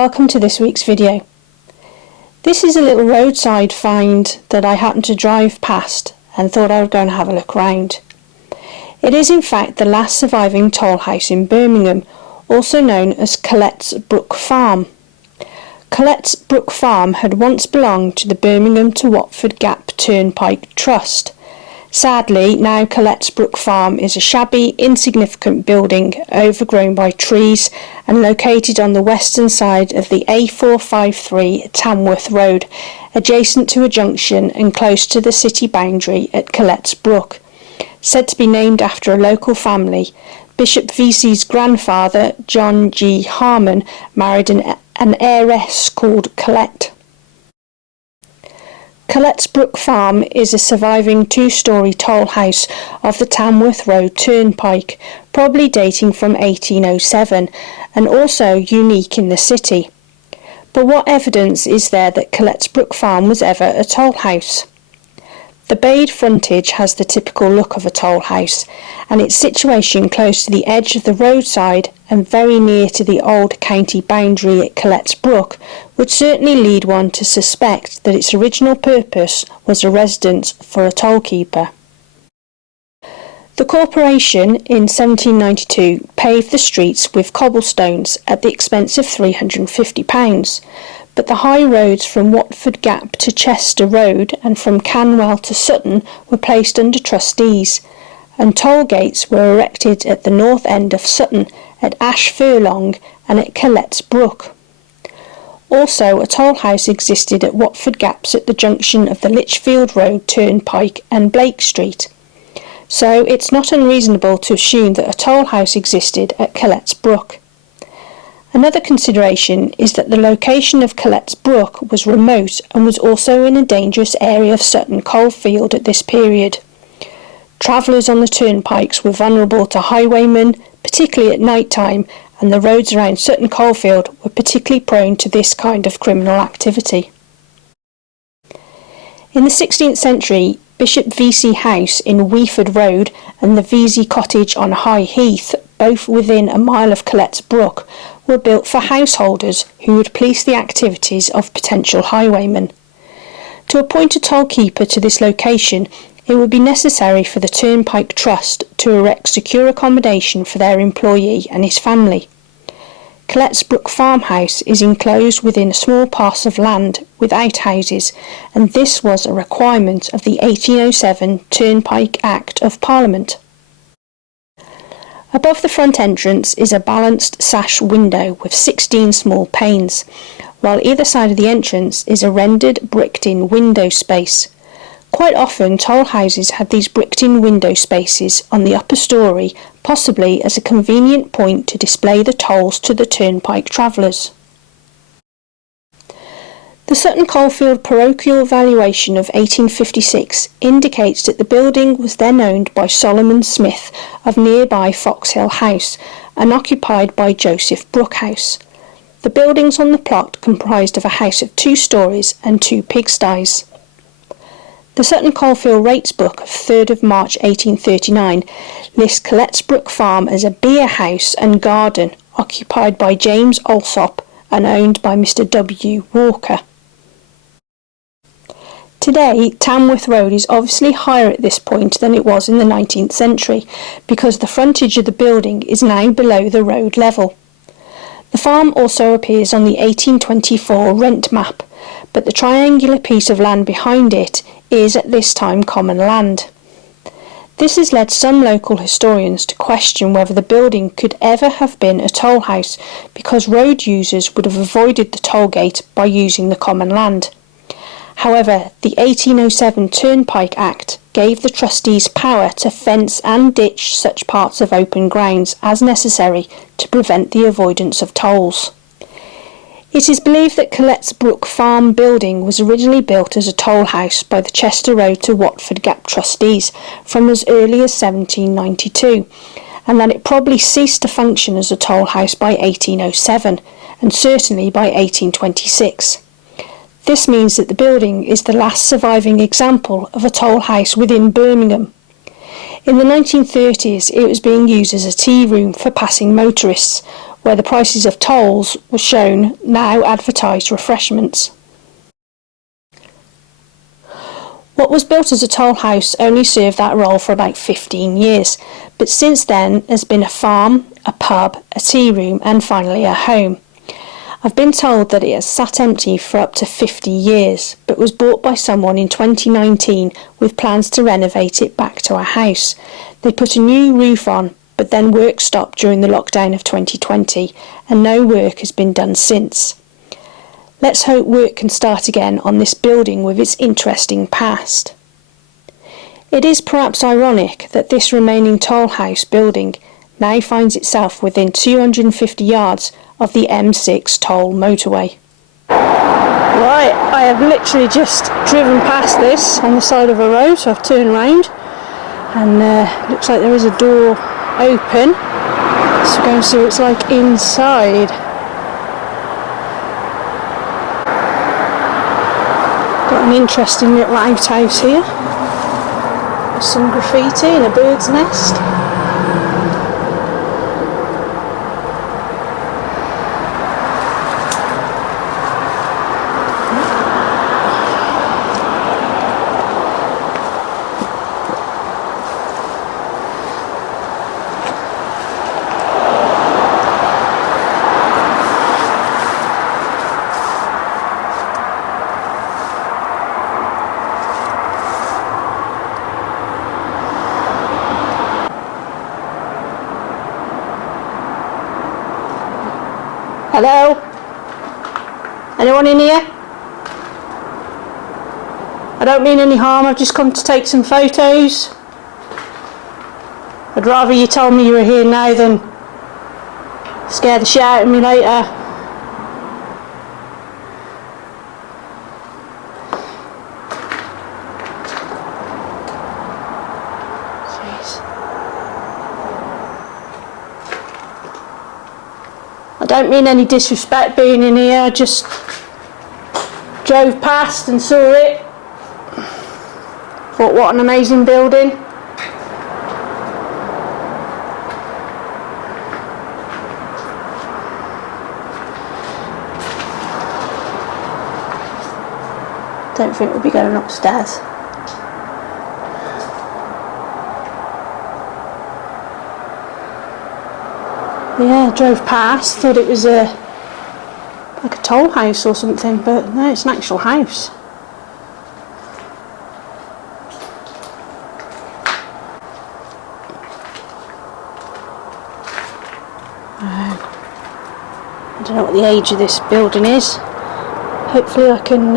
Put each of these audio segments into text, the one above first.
welcome to this week's video. This is a little roadside find that I happened to drive past and thought I would go and have a look round. It is in fact the last surviving toll house in Birmingham, also known as Collett's Brook Farm. Collett's Brook Farm had once belonged to the Birmingham to Watford Gap Turnpike Trust. Sadly, now Collett's Brook Farm is a shabby, insignificant building overgrown by trees and located on the western side of the A453 Tamworth Road, adjacent to a junction and close to the city boundary at Collett's Brook. Said to be named after a local family, Bishop Vesey's grandfather, John G. Harmon, married an heiress called Collett. Collett's Brook Farm is a surviving two-storey toll house of the Tamworth Road Turnpike, probably dating from 1807, and also unique in the city. But what evidence is there that Collett's Brook Farm was ever a toll house? The bayed frontage has the typical look of a toll house, and its situation close to the edge of the roadside and very near to the old county boundary at Collett's Brook would certainly lead one to suspect that its original purpose was a residence for a toll keeper. The corporation in 1792 paved the streets with cobblestones at the expense of £350, but the high roads from Watford Gap to Chester Road and from Canwell to Sutton were placed under trustees, and toll gates were erected at the north end of Sutton, at Ash Furlong and at Collett's Brook. Also, a toll house existed at Watford Gaps at the junction of the Lichfield Road Turnpike and Blake Street. So it's not unreasonable to assume that a toll house existed at Collett's Brook. Another consideration is that the location of Collett's Brook was remote and was also in a dangerous area of Sutton coalfield at this period. Travellers on the turnpikes were vulnerable to highwaymen, particularly at night time, and the roads around Sutton coalfield were particularly prone to this kind of criminal activity. In the 16th century, Bishop Vesey House in Weeford Road and the Vesey Cottage on High Heath, both within a mile of Collett's Brook, were built for householders who would police the activities of potential highwaymen. To appoint a toll keeper to this location, it would be necessary for the Turnpike Trust to erect secure accommodation for their employee and his family. Collett's Brook Farmhouse is enclosed within a small parcel of land with outhouses, and this was a requirement of the 1807 Turnpike Act of Parliament. Above the front entrance is a balanced sash window with 16 small panes, while either side of the entrance is a rendered bricked-in window space. Quite often toll houses had these bricked-in window spaces on the upper storey, possibly as a convenient point to display the tolls to the turnpike travellers. The Sutton Coalfield parochial valuation of 1856 indicates that the building was then owned by Solomon Smith of nearby Foxhill House and occupied by Joseph Brookhouse. The buildings on the plot comprised of a house of 2 storeys and 2 pigsties. The Sutton Coalfield Rates Book of 3rd of March 1839 lists Collett's Brook Farm as a beer house and garden occupied by James Alsop and owned by Mr. W. Walker. Today, Tamworth Road is obviously higher at this point than it was in the 19th century because the frontage of the building is now below the road level. The farm also appears on the 1824 rent map, but the triangular piece of land behind it is at this time common land. This has led some local historians to question whether the building could ever have been a toll house because road users would have avoided the toll gate by using the common land. However, the 1807 Turnpike Act gave the trustees power to fence and ditch such parts of open grounds as necessary to prevent the avoidance of tolls. It is believed that Collett's Brook Farm building was originally built as a toll house by the Chester Road to Watford Gap trustees from as early as 1792, and that it probably ceased to function as a toll house by 1807, and certainly by 1826. This means that the building is the last surviving example of a toll house within Birmingham. In the 1930s, it was being used as a tea room for passing motorists, where the prices of tolls were shown now advertised refreshments. What was built as a toll house only served that role for about 15 years, but since then has been a farm, a pub, a tea room and finally a home. I've been told that it has sat empty for up to 50 years, but was bought by someone in 2019 with plans to renovate it back to a house. They put a new roof on, but then work stopped during the lockdown of 2020 and no work has been done since. Let's hope work can start again on this building with its interesting past. It is perhaps ironic that this remaining toll house building now finds itself within 250 yards of the M6 toll motorway. Right, I have literally just driven past this on the side of a road, so I've turned round and looks like there is a door open, so go and see what it's like inside. Got an interesting little outhouse here with some graffiti and a bird's nest. Hello? Anyone in here? I don't mean any harm, I've just come to take some photos. I'd rather you told me you were here now than scare the shit out of me later. Jeez. I don't mean any disrespect being in here, I just drove past and saw it. Thought what an amazing building. Don't think we'll be going upstairs. Yeah, I drove past, thought it was like a toll house or something, but no, it's an actual house. I don't know what the age of this building is. Hopefully I can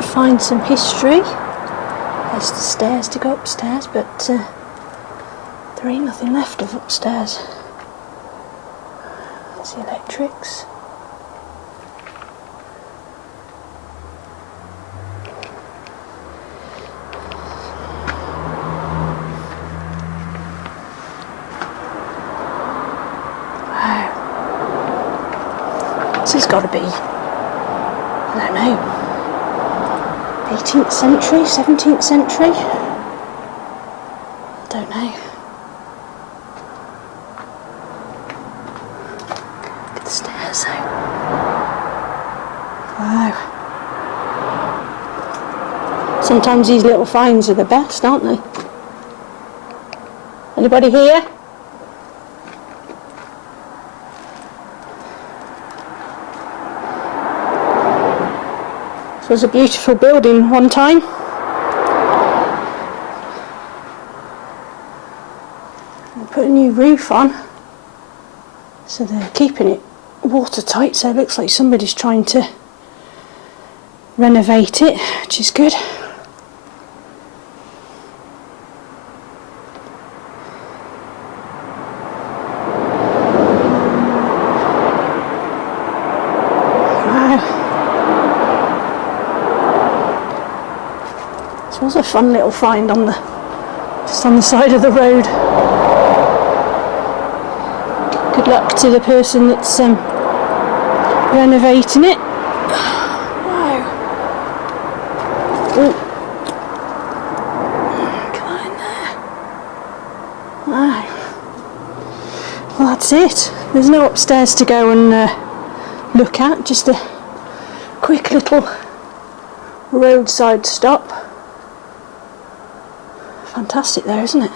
find some history. There's the stairs to go upstairs, but there ain't nothing left of upstairs. That's the electrics. Wow. This has got to be, I don't know, 18th century, 17th century? I don't know. Look at the stairs though. Wow. Sometimes these little finds are the best, aren't they? Anybody here? This was a beautiful building one time. They put a new roof on, so they're keeping it watertight, so it looks like somebody's trying to renovate it, which is good. This was a fun little find on just on the side of the road. Good luck to the person that's renovating it. Wow. Ooh. Come on in there. Wow. Well, that's it. There's no upstairs to go and look at, just a quick little roadside stop. Fantastic there, isn't it?